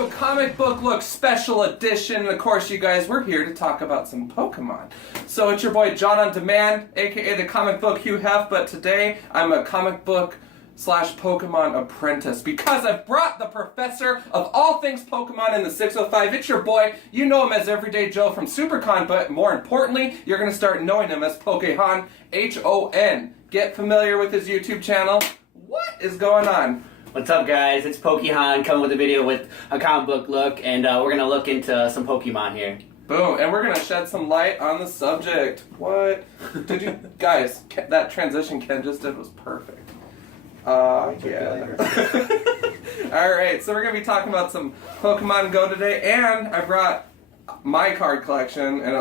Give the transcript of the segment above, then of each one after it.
to Comic Book Look Special Edition. Of course, you guys, we're here to talk about some Pokemon. So it's your boy John on Demand, aka the Comic Book Hugh Hef, but today I'm a comic book / Pokemon apprentice because I've brought the professor of all things Pokemon in the 605. It's your boy. You know him as Everyday Joe from Supercon, but more importantly, you're going to start knowing him as Pokehon, H-O-N. Get familiar with his YouTube channel. What is going on? What's up, guys? It's Pokehon coming with a video with a comic book look, and we're gonna look into some Pokemon here. Boom, and we're gonna shed some light on the subject. What did you guys? That transition Ken just did was perfect. Yeah. All right, so we're gonna be talking about some Pokemon Go today, and I brought my card collection. And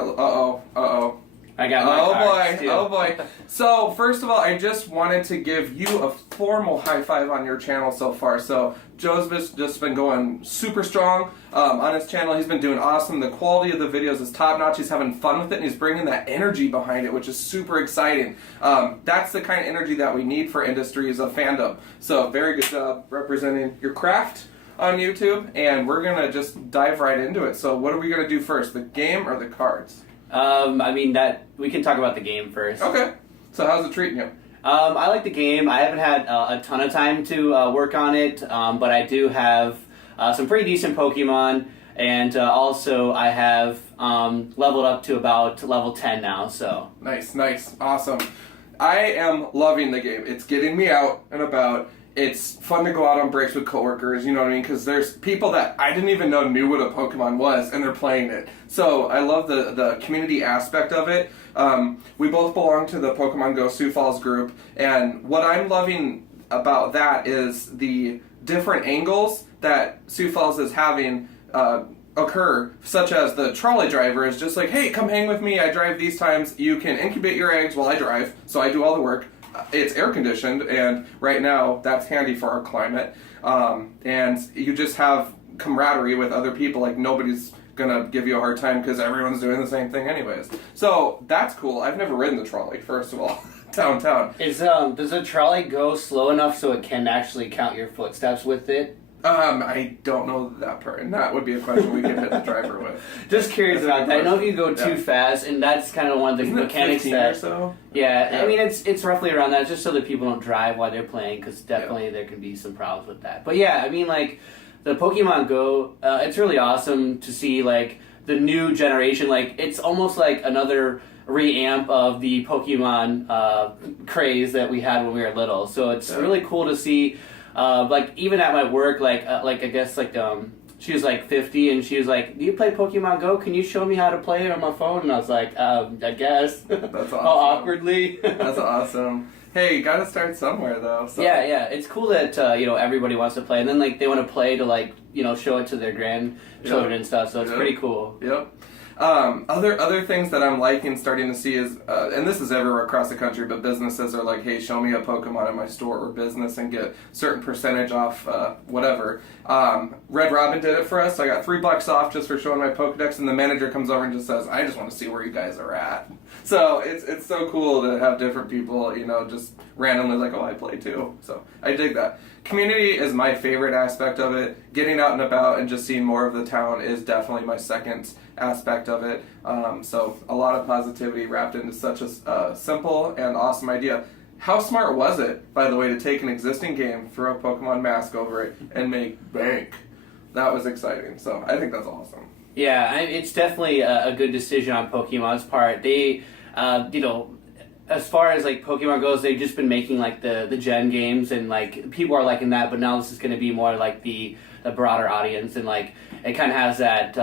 I got my cards, too. Oh boy. So first of all, I just wanted to give you a formal high five on your channel so far. So Joe's just been going super strong on his channel. He's been doing awesome. The quality of the videos is top notch. He's having fun with it, and he's bringing that energy behind it, which is super exciting. That's the kind of energy that we need for industries of fandom. So very good job representing your craft on YouTube, and we're gonna just dive right into it. So what are we gonna do first, the game or the cards? I mean, that we can talk about the game first. Okay. So how's it treating you? I like the game. I haven't had a ton of time to work on it, but I do have some pretty decent Pokemon, and also I have leveled up to about level 10 now, so. Nice, awesome. I am loving the game. It's getting me out and about. It's fun to go out on breaks with coworkers, you know what I mean? Because there's people that I didn't even know knew what a Pokemon was, and they're playing it. So I love the community aspect of it. We both belong to the Pokemon Go Sioux Falls group, and what I'm loving about that is the different angles that Sioux Falls is having occur, such as the trolley driver is just like, hey, come hang with me, I drive these times, you can incubate your eggs while I drive, so I do all the work. It's air conditioned, and right now that's handy for our climate. And you just have camaraderie with other people. Like nobody's gonna give you a hard time because everyone's doing the same thing anyways. So that's cool. I've never ridden the trolley, first of all, downtown. Does the trolley go slow enough so it can actually count your footsteps with it? I don't know that part, and that would be a question we could hit the driver with. Just curious about that. I know if you go too fast, and that's kind of one of the mechanics that. Or so? Yeah, I mean it's roughly around that, just so that people don't drive while they're playing, because definitely there can be some problems with that. But yeah, I mean like the Pokemon Go, it's really awesome to see like the new generation. Like it's almost like another reamp of the Pokemon craze that we had when we were little. So it's really cool to see. Like even at my work, like I guess like she was like 50 and she was like, "Do you play Pokemon Go? Can you show me how to play it on my phone?" And I was like, "I guess." That's awesome. All awkwardly. That's awesome. Hey, you gotta start somewhere though. So. Yeah, it's cool that everybody wants to play, and then like they want to play to like show it to their grandchildren and stuff. So it's pretty cool. Yep. Other things that I'm liking, starting to see is, and this is everywhere across the country, but businesses are like, hey, show me a Pokemon in my store or business and get certain percentage off, whatever. Red Robin did it for us. So I got $3 off just for showing my Pokedex, and the manager comes over and just says, I just want to see where you guys are at. So it's so cool to have different people, just randomly like, oh, I play too. So I dig that. Community is my favorite aspect of it. Getting out and about and just seeing more of the town is definitely my second aspect of it. So a lot of positivity wrapped into such a simple and awesome idea. How smart was it, by the way, to take an existing game, throw a Pokemon mask over it, and make bank? That was exciting. So I think that's awesome. Yeah, it's definitely a good decision on Pokemon's part. They, as far as like Pokemon goes, they've just been making like the gen games, and like people are liking that. But now this is going to be more like the broader audience, and like it kind of has that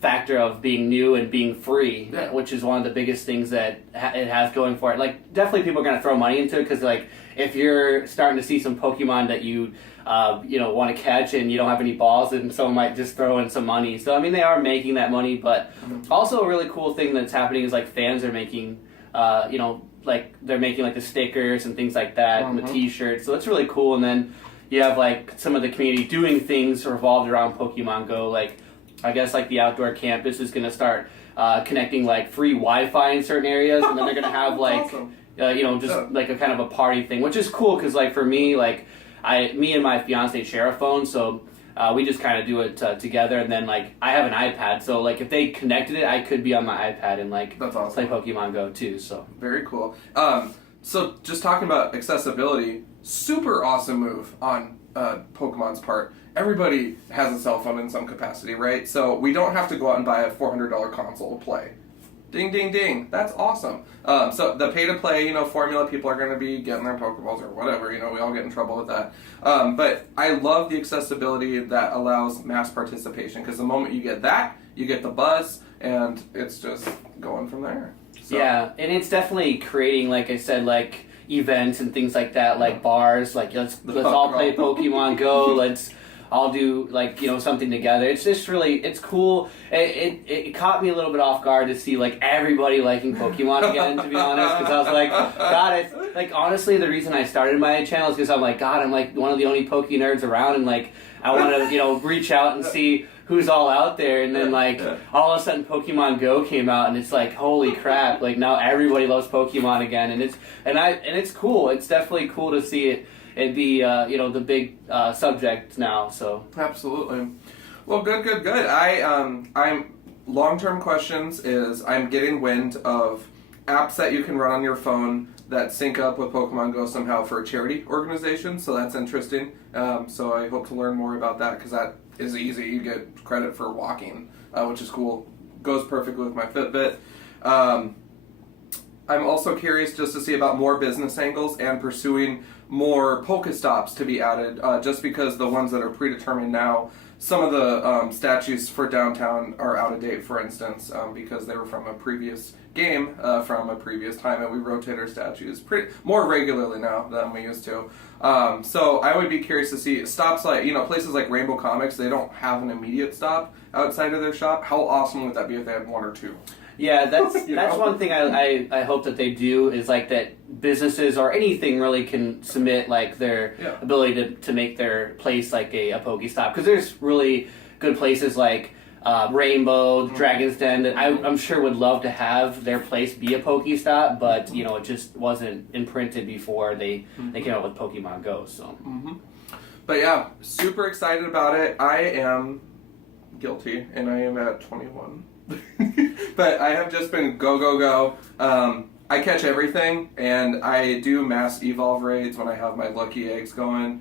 factor of being new and being free, which is one of the biggest things that it has going for it. Like definitely people are going to throw money into it, because like if you're starting to see some Pokemon that you want to catch and you don't have any balls, then someone might just throw in some money. So I mean they are making that money, but also a really cool thing that's happening is like fans are making like they're making like the stickers and things like that and the t-shirts. So it's really cool. And then you have like some of the community doing things revolved around Pokemon Go. Like I guess like the outdoor campus is going to start connecting like free Wi-Fi in certain areas, and then they're going to have like awesome. Like a kind of a party thing, which is cool because like for me, like me and my fiance share a phone, so we just kind of do it together, and then like I have an iPad, so like if they connected it, I could be on my iPad and like That's awesome. play Pokemon Go too. So very cool. So just talking about accessibility, super awesome move on Pokemon's part. Everybody has a cell phone in some capacity, right? So we don't have to go out and buy a $400 console to play. Ding, ding, ding. That's awesome. So the pay-to-play, formula, people are going to be getting their Pokeballs or whatever. We all get in trouble with that. But I love the accessibility that allows mass participation, because the moment you get that, you get the buzz, and it's just going from there. So. Yeah, and it's definitely creating, like I said, like events and things like that, like bars. Like let's all play Pokemon Go. Let's all do like something together. It's just really cool. It caught me a little bit off guard to see like everybody liking Pokemon again. To be honest, because I was like, God, it's like honestly the reason I started my channel is because I'm like, God, I'm like one of the only Poke nerds around, and like I want to reach out and see who's all out there. And then like all of a sudden Pokemon Go came out, and it's like, holy crap, like now everybody loves Pokemon again, and it's cool. It's definitely cool to see it be the big subject now. So absolutely. Well, good. I'm long-term questions is I'm getting wind of apps that you can run on your phone that sync up with Pokemon Go somehow for a charity organization, so that's interesting. So I hope to learn more about that, because that is easy. You get credit for walking, which is cool. Goes perfectly with my Fitbit. I'm also curious just to see about more business angles and pursuing more Pokestops to be added, just because the ones that are predetermined now, some of the statues for downtown are out of date, for instance, because they were from a previous game, from a previous time, and we rotate our statues more regularly now than we used to. So I would be curious to see stops like, places like Rainbow Comics, they don't have an immediate stop outside of their shop. How awesome would that be if they had one or two? Yeah, that's one thing I hope that they do, is like that businesses or anything really can submit like their ability to make their place like a Pokestop, because there's really good places like Rainbow, Dragon's Den, that I'm sure would love to have their place be a Pokestop, but it just wasn't imprinted before they came out with Pokemon Go. So, but yeah, super excited about it. I am guilty, and I am at 21. But I have just been go. I catch everything, and I do mass evolve raids when I have my lucky eggs going,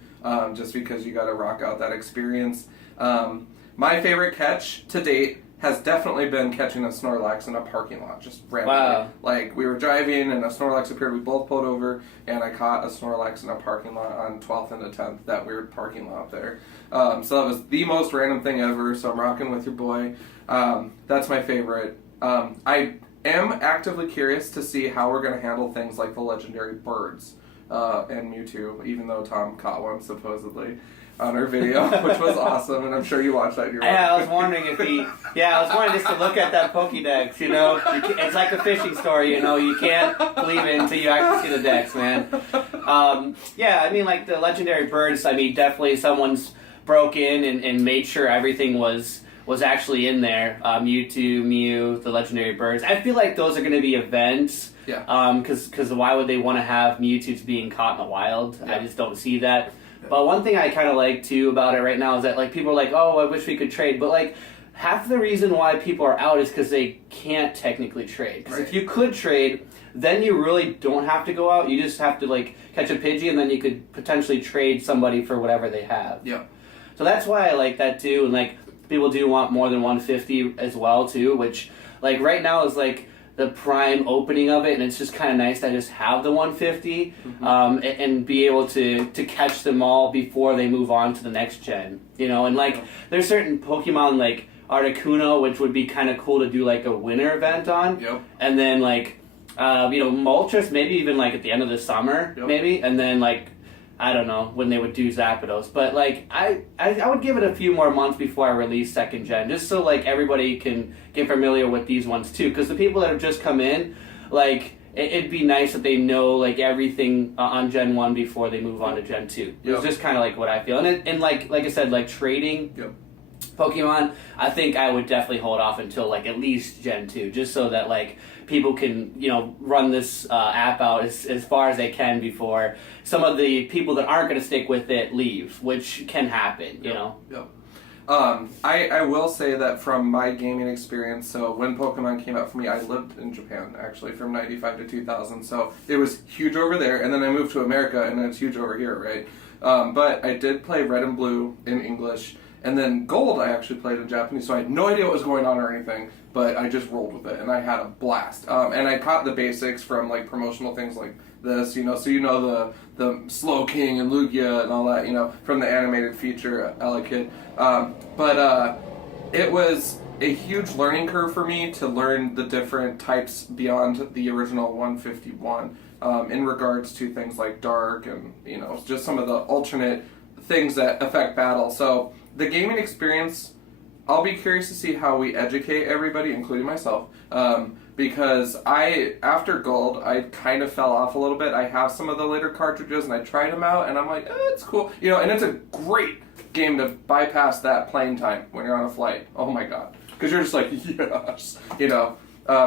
just because you got to rock out that experience. My favorite catch to date has definitely been catching a Snorlax in a parking lot, just randomly. Wow. Like, we were driving, and a Snorlax appeared, we both pulled over, and I caught a Snorlax in a parking lot on 12th and the 10th, that weird parking lot there. So that was the most random thing ever, so I'm rocking with your boy. That's my favorite. I am actively curious to see how we're going to handle things like the legendary birds and Mewtwo, even though Tom caught one, supposedly, on our video, which was awesome, and I'm sure you watched that. I was wondering if I was wanting just to look at that Pokédex, It's like a fishing story, you can't believe it until you actually see the dex, man. I mean, like the legendary birds, I mean, definitely someone's broke in and made sure everything was actually in there. Mewtwo, Mew, the legendary birds. I feel like those are going to be events. Yeah. Because why would they want to have Mewtwo's being caught in the wild? Yeah. I just don't see that. Yeah. But one thing I kind of like too about it right now is that like people are like, oh, I wish we could trade, but like half the reason why people are out is because they can't technically trade. Because if you could trade, then you really don't have to go out. You just have to like catch a Pidgey, and then you could potentially trade somebody for whatever they have. Yeah. So that's why I like that too, and like people do want more than 150 as well too, which like right now is like the prime opening of it, and it's just kind of nice to just have the 150 and be able to catch them all before they move on to the next gen, and like there's certain Pokemon like Articuno, which would be kind of cool to do like a winter event on, and then like Moltres maybe even like at the end of the summer maybe, and then like I don't know when they would do Zapdos, but like I would give it a few more months before I release second gen, just so like everybody can get familiar with these ones too. Because the people that have just come in, like it'd be nice that they know like everything on Gen 1 before they move on to Gen 2. It's just kind of like what I feel, and like I said, like trading Pokemon, I think I would definitely hold off until like at least Gen 2, just so that like people can run this app out as far as they can before some of the people that aren't going to stick with it leave, which can happen. I will say that from my gaming experience, so when Pokemon came out for me, I lived in Japan, actually, from 95 to 2000, so it was huge over there, and then I moved to America, and then it's huge over here, right? But I did play Red and Blue in English, and then Gold I actually played in Japanese, so I had no idea what was going on or anything, but I just rolled with it, and I had a blast. And I caught the basics from, like, promotional things like this, you know, so the Slow King and Lugia and all that, you know, from the animated feature, Elekid. But it was a huge learning curve for me to learn the different types beyond the original 151 in regards to things like Dark and, you know, just some of the alternate things that affect battle. So the gaming experience, I'll be curious to see how we educate everybody, including myself, because after Gold, I kind of fell off a little bit. I have some of the later cartridges, and I tried them out, and I'm like, it's cool. You know, and it's a great game to bypass that playing time when you're on a flight. Oh my god. Because you're just like, yes. You know,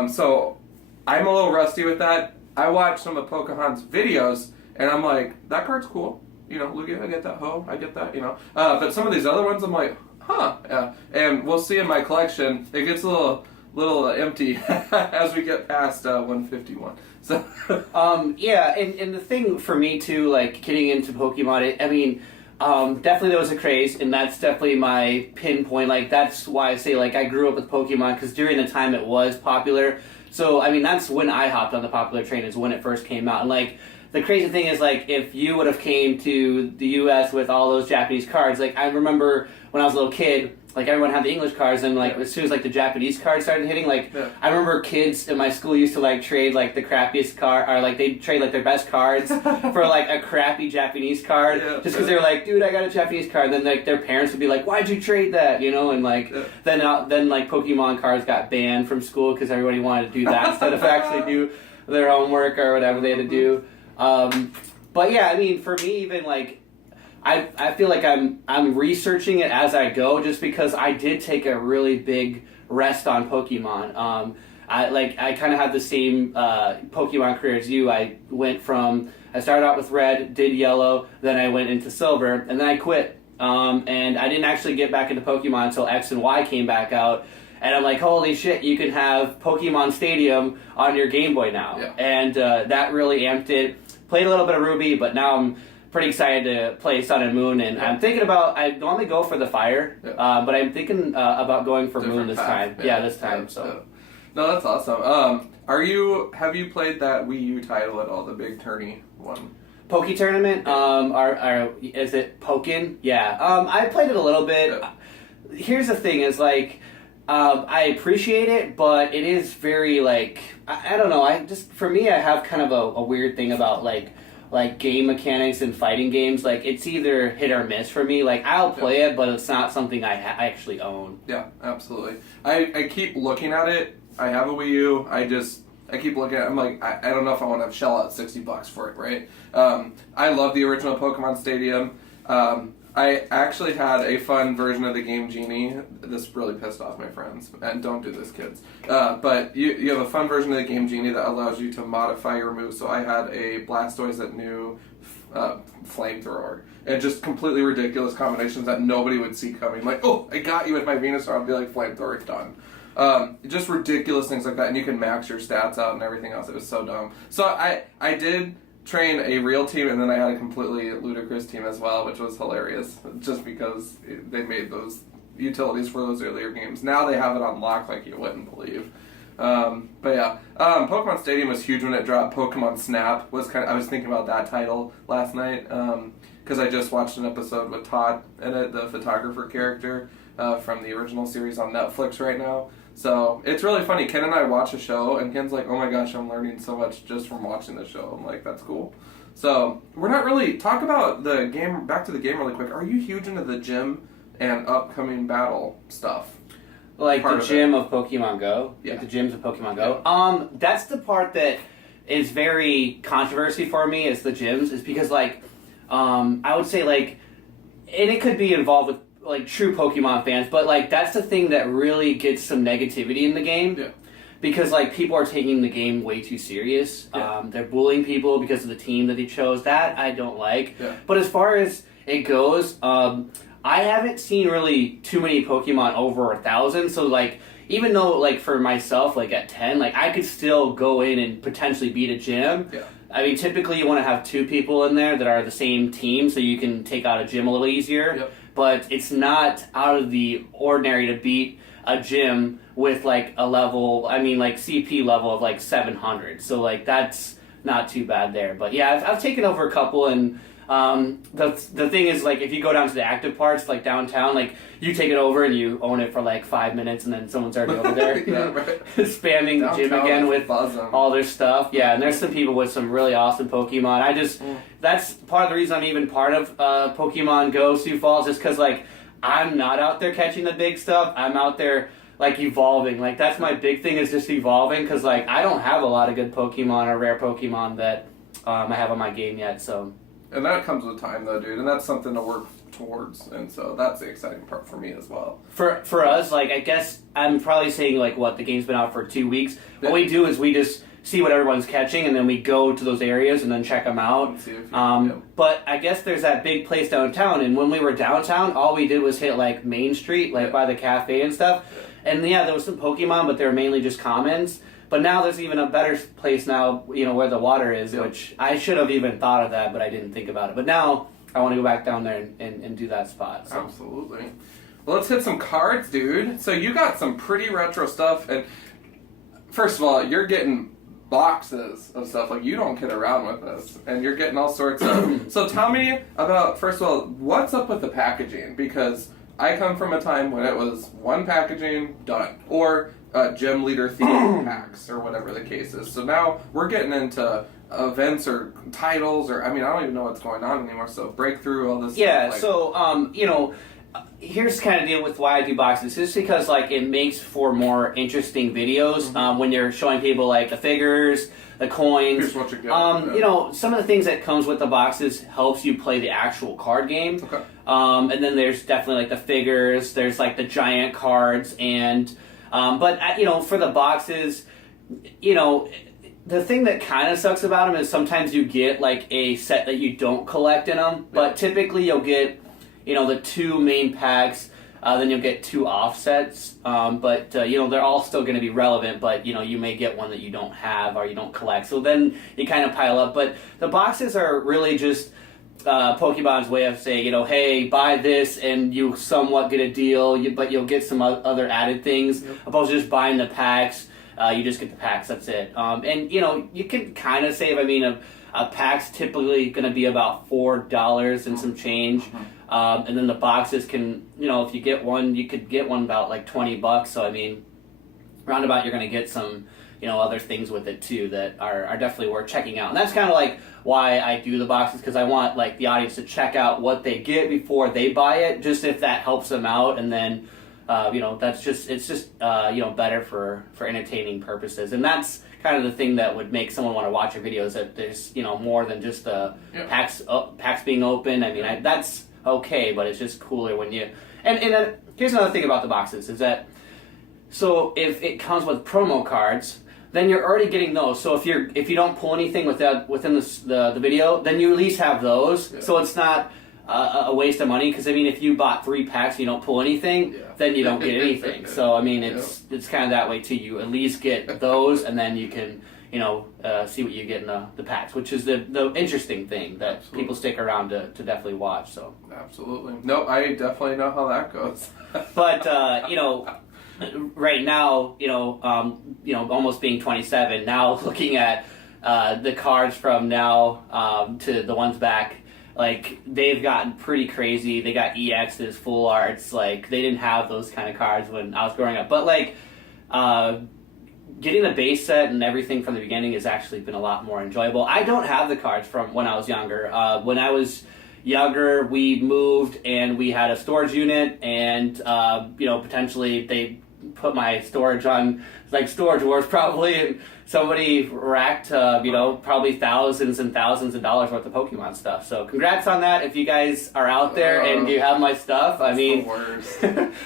so I'm a little rusty with that. I watched some of Pokehon's videos, and I'm like, that card's cool. You know, Lugia, I get that. Ho, I get that, you know. But some of these other ones, I'm like, huh. And we'll see in my collection, it gets a little empty as we get past 151. So yeah, and the thing for me too, like getting into Pokemon, definitely there was a craze, and that's definitely my pinpoint. Like that's why I say like I grew up with Pokemon, because during the time it was popular. So I mean that's when I hopped on the popular train, is when it first came out. And like the crazy thing is, like, if you would have came to the U.S. with all those Japanese cards, like I remember when I was a little kid, like everyone had the English cards, and like as soon as like the Japanese cards started hitting, like I remember kids in my school used to like trade like the crappiest card, or like they'd trade like their best cards for like a crappy Japanese card, just because they were like, dude, I got a Japanese card. And then like their parents would be like, why'd you trade that, you know? And like then like Pokemon cards got banned from school because everybody wanted to do that instead of actually do their homework or whatever they had to do. But yeah, I mean, for me, even like, I feel like I'm researching it as I go, just because I did take a really big rest on Pokemon. I kind of had the same Pokemon career as you. I started out with Red, did Yellow, then I went into Silver, and then I quit. And I didn't actually get back into Pokemon until X and Y came back out. And I'm like, holy shit, you can have Pokemon Stadium on your Game Boy now. Yeah. And that really amped it. Played a little bit of Ruby, but now I'm pretty excited to play Sun and Moon. And I'm thinking about, I normally go for the Fire, but I'm thinking about going for Moon this time. Yeah, this time. So. No, that's awesome. Have you played that Wii U title at all, the big tourney one? Poke Tournament? Is it Pokken? Yeah. I played it a little bit. Yeah. Here's the thing, is like, I appreciate it, but it is very, like, I don't know, for me, I have kind of a weird thing about, like game mechanics and fighting games. Like, it's either hit or miss for me. Like, I'll play it, but it's not something I actually own. Yeah, absolutely. I keep looking at it. I have a Wii U. I keep looking at it. I'm like, I don't know if I want to shell out $60 for it, right? I love the original Pokemon Stadium. I actually had a fun version of the game Genie. This really pissed off my friends, and don't do this, kids. But you have a fun version of the game Genie that allows you to modify your moves. So I had a Blastoise that knew Flamethrower, and just completely ridiculous combinations that nobody would see coming. Like, oh, I got you with my Venusaur. I'll be like, Flamethrower, done. Just ridiculous things like that, and you can max your stats out and everything else. It was so dumb. So I did train a real team, and then I had a completely ludicrous team as well, which was hilarious, just because they made those utilities for those earlier games. Now they have it on lock like you wouldn't believe. But yeah, Pokemon Stadium was huge when it dropped. Pokemon Snap I was thinking about that title last night, because I just watched an episode with Todd in it, the photographer character from the original series on Netflix right now. So it's really funny. Ken and I watch a show, and Ken's like, oh my gosh, I'm learning so much just from watching the show. I'm like, that's cool. So we're not really... Talk about the game, back to the game really quick. Are you huge into the gym and upcoming battle stuff? Like the gym of Pokemon Go? Yeah. Like the gyms of Pokemon Go? That's the part that is very controversy for me, is the gyms, is because, like, I would say, like, and it could be involved with like true Pokemon fans, but like that's the thing that really gets some negativity in the game. Yeah. Because like people are taking the game way too serious. Yeah. They're bullying people because of the team that they chose. That I don't like. Yeah. But as far as it goes, I haven't seen really too many Pokemon over 1,000. So like, even though like for myself, like at 10, like I could still go in and potentially beat a gym. Yeah. I mean, typically you want to have 2 people in there that are the same team, so you can take out a gym a little easier. Yep. But it's not out of the ordinary to beat a gym with like a level, I mean like CP level of like 700. So like that's not too bad there. But yeah, I've taken over a couple, and the thing is, like, if you go down to the active parts, like downtown, like you take it over and you own it for like 5 minutes, and then someone's already over there, yeah, right. spamming the gym again with all their stuff. Yeah, and there's some people with some really awesome Pokemon. That's part of the reason I'm even part of Pokemon Go Sioux Falls, is because like I'm not out there catching the big stuff. I'm out there like evolving. Like that's my big thing, is just evolving, because like I don't have a lot of good Pokemon or rare Pokemon that I have on my game yet. So. And that comes with time, though, dude, and that's something to work towards, and so that's the exciting part for me as well. For us, like, I guess I'm probably saying, like, what, the game's been out for 2 weeks. What we do is we just see what everyone's catching, and then we go to those areas and then check them out. But I guess there's that big place downtown, and when we were downtown, all we did was hit, like, Main Street, like, by the cafe and stuff. And, yeah, there was some Pokemon, but they were mainly just commons. But now there's even a better place now, you know, where the water is, which I should have even thought of that, but I didn't think about it. But now I want to go back down there and do that spot. So. Absolutely. Well, let's hit some cards, dude. So you got some pretty retro stuff, and first of all, you're getting boxes of stuff. Like, you don't kid around with this, and you're getting all sorts of... So tell me about, first of all, what's up with the packaging? Because I come from a time when it was one packaging, done. Or... gym leader theme packs, or whatever the case is. So now we're getting into events or titles, or I mean, I don't even know what's going on anymore. So breakthrough, all this. Yeah. stuff, So you know, here's kind of deal with why I do boxes. Just because like it makes for more interesting videos when you're showing people like the figures, the coins. Here's what you're getting. You know, some of the things that comes with the boxes helps you play the actual card game. Okay. And then there's definitely like the figures. There's like the giant cards and. But, you know, for the boxes, you know, the thing that kind of sucks about them is sometimes you get, like, a set that you don't collect in them. But typically you'll get, you know, the 2 main packs, then you'll get 2 offsets. But, you know, they're all still going to be relevant, but, you know, you may get one that you don't have or you don't collect. So then you kind of pile up. But the boxes are really just... Pokemon's way of saying, you know, hey, buy this and you somewhat get a deal, but you'll get some other added things. Opposed to just buying the packs, you just get the packs, that's it. And, you know, you can kind of save, I mean, a pack's typically going to be about $4 and some change. And then the boxes can, you know, if you get one, you could get one about like $20. So, I mean, roundabout you're going to get some, you know, other things with it too that are definitely worth checking out. And that's kind of like why I do the boxes, because I want like the audience to check out what they get before they buy it, just if that helps them out. And then, you know, it's just you know, better for entertaining purposes. And that's kind of the thing that would make someone want to watch your videos, that there's, you know, more than just the packs being open. I mean, that's okay, but it's just cooler when you... And here's another thing about the boxes, is that, so if it comes with promo cards, then you're already getting those. So if you don't pull anything within the video, then you at least have those. Yeah. So it's not a waste of money. Because I mean, if you bought 3 packs and you don't pull anything, then you don't get anything. So I mean, it's kind of that way too. You at least get those, and then you can, you know, see what you get in the packs, which is the interesting thing that people stick around to definitely watch. So absolutely, no, I definitely know how that goes. But you know. Right now, you know, almost being 27, now looking at the cards from now to the ones back, like, they've gotten pretty crazy. They got EXs, full arts, like, they didn't have those kind of cards when I was growing up. But, like, getting the base set and everything from the beginning has actually been a lot more enjoyable. I don't have the cards from when I was younger. When I was younger, we moved and we had a storage unit, and, you know, potentially they put my storage on like Storage Wars probably, and somebody racked you know, probably thousands and thousands of dollars worth of Pokemon stuff. So congrats on that. If you guys are out there and you have my stuff, I mean,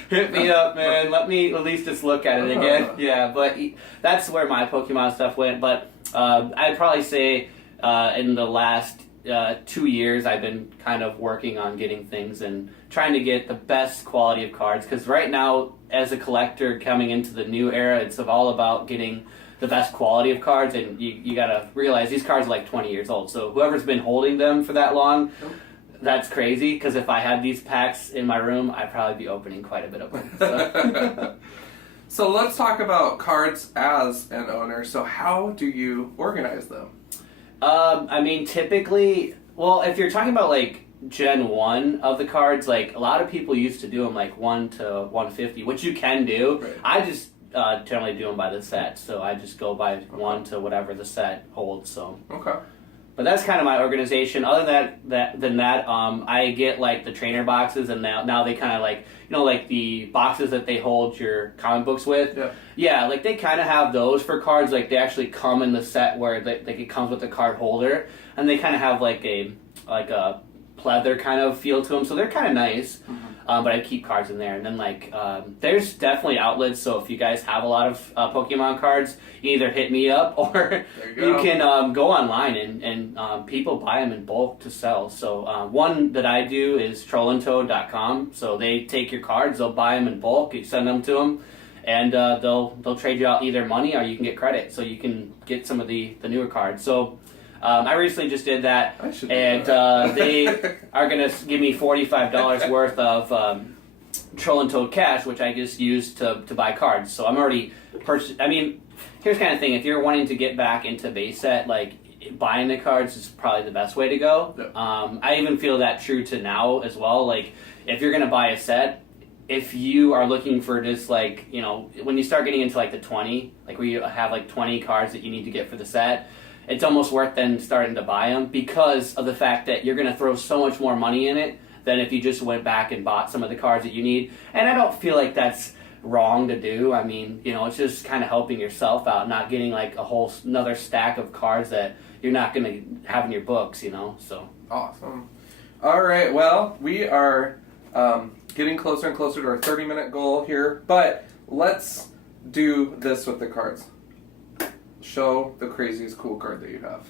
hit me up, man. Let me at least just look at it again. Yeah, but that's where my Pokemon stuff went. But I'd probably say in the last 2 years I've been kind of working on getting things and trying to get the best quality of cards, because right now as a collector coming into the new era, it's all about getting the best quality of cards, and you gotta realize these cards are like 20 years old, so whoever's been holding them for that long, that's crazy, because if I had these packs in my room, I'd probably be opening quite a bit of them. So. So let's talk about cards as an owner. So how do you organize them? I mean, typically, well, if you're talking about like Gen 1 of the cards, like a lot of people used to do them like 1 to 150, which you can do. Right. I just generally do them by the set, so I just go by 1 to whatever the set holds. So. Okay. But that's kind of my organization. Other than that, I get like the trainer boxes, and now they kind of like, you know, like the boxes that they hold your comic books with. Yeah. Yeah, like they kind of have those for cards. Like they actually come in the set where it comes with the card holder, and they kind of have like a pleather kind of feel to them. So they're kind of nice. Mm-hmm. But I keep cards in there, and then like there's definitely outlets. So if you guys have a lot of Pokemon cards, you either hit me up or you can go online and people buy them in bulk to sell. So one that I do is trollandtoad.com. So they take your cards, they'll buy them in bulk, you send them to them, and they'll trade you out either money or you can get credit, so you can get some of the newer cards. So. I recently just did that, and they are going to give me $45 worth of Troll and Toad cash, which I just used to buy cards. So I'm already purchased. I mean, here's the kind of thing: if you're wanting to get back into base set, like buying the cards is probably the best way to go. Yep. I even feel that true to now as well. Like if you're going to buy a set, if you are looking for just like, you know, when you start getting into like the 20, like where you have like 20 cards that you need to get for the set, it's almost worth then starting to buy them, because of the fact that you're going to throw so much more money in it than if you just went back and bought some of the cards that you need. And I don't feel like that's wrong to do. I mean, you know, it's just kind of helping yourself out, not getting like a whole another stack of cards that you're not going to have in your books, you know. So awesome. All right, well, we are getting closer and closer to our 30-minute goal here, but let's do this with the cards. Show the craziest cool card that you have.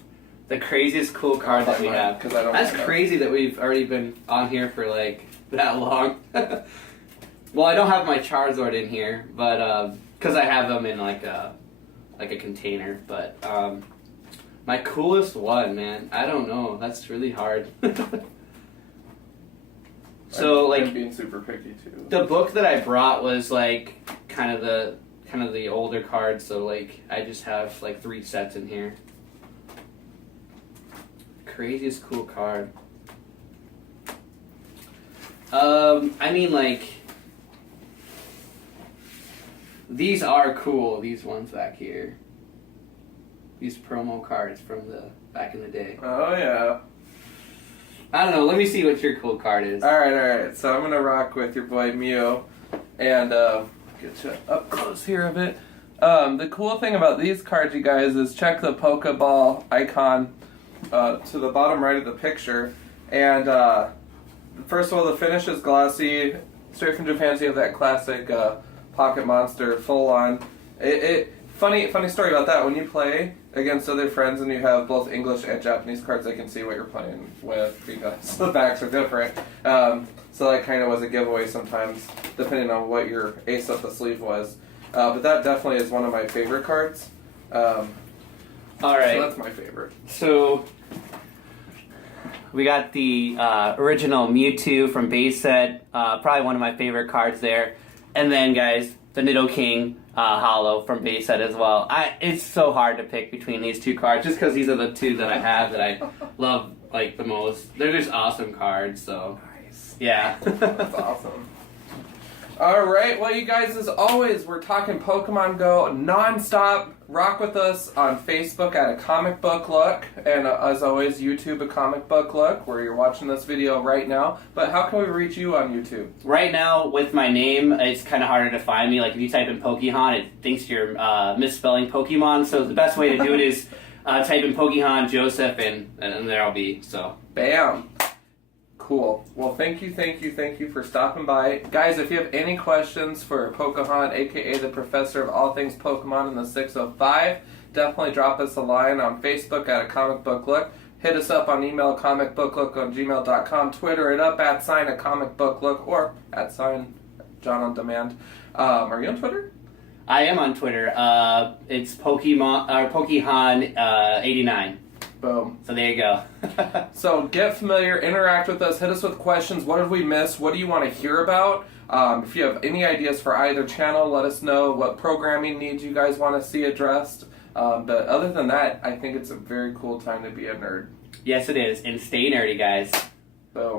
The craziest cool card that we have. Because I don't. That's crazy that we've already been on here for like that long. Well, I don't have my Charizard in here, but because I have them in like a container. But my coolest one, man, I don't know. That's really hard. So I'm being super picky too. The book that I brought was like kind of the older cards, so like I just have like 3 sets in here. Craziest cool card. I mean, like, these are cool, these ones back here. These promo cards from the back in the day. Oh yeah. I don't know, let me see what your cool card is. Alright, so I'm gonna rock with your boy Mew, and get you up close here a bit. The cool thing about these cards, you guys, is check the Pokeball icon to the bottom right of the picture. And first of all, the finish is glossy. Straight from Japan, so you have that classic Pocket Monster full on. Funny story about that. When you play against other friends and you have both English and Japanese cards, I can see what you're playing with because the backs are different. So that kind of was a giveaway sometimes, depending on what your ace up the sleeve was. But that definitely is one of my favorite cards. All right. So that's my favorite. So we got the original Mewtwo from base set, probably one of my favorite cards there. And then, guys, the Nidoking Holo from base set as well. It's so hard to pick between these 2 cards, just because these are the 2 that I have that I love like the most. They're just awesome cards, so nice. Yeah. That's awesome. Alright, well you guys, as always, we're talking Pokemon Go non-stop. Rock with us on Facebook at A Comic Book Look, and as always, YouTube A Comic Book Look, where you're watching this video right now. But how can we reach you on YouTube? Right now, with my name, it's kind of harder to find me. Like, if you type in Pokehon, it thinks you're misspelling Pokemon, so the best way to do it is type in Pokehon Joseph, and there I'll be, so. Bam! Cool. Well, thank you for stopping by. Guys, if you have any questions for Pokehon, aka the professor of all things Pokemon in the 605, definitely drop us a line on Facebook at A Comic Book Look. Hit us up on email, comicbooklook@gmail.com, Twitter it up at sign a comic book look or at sign John on Demand. Are you on Twitter? I am on Twitter. It's Pokehon 89. Boom. So there you go. So get familiar, interact with us, hit us with questions. What have we missed? What do you want to hear about? If you have any ideas for either channel, let us know what programming needs you guys want to see addressed. But other than that, I think it's a very cool time to be a nerd. Yes, it is. And stay nerdy, guys.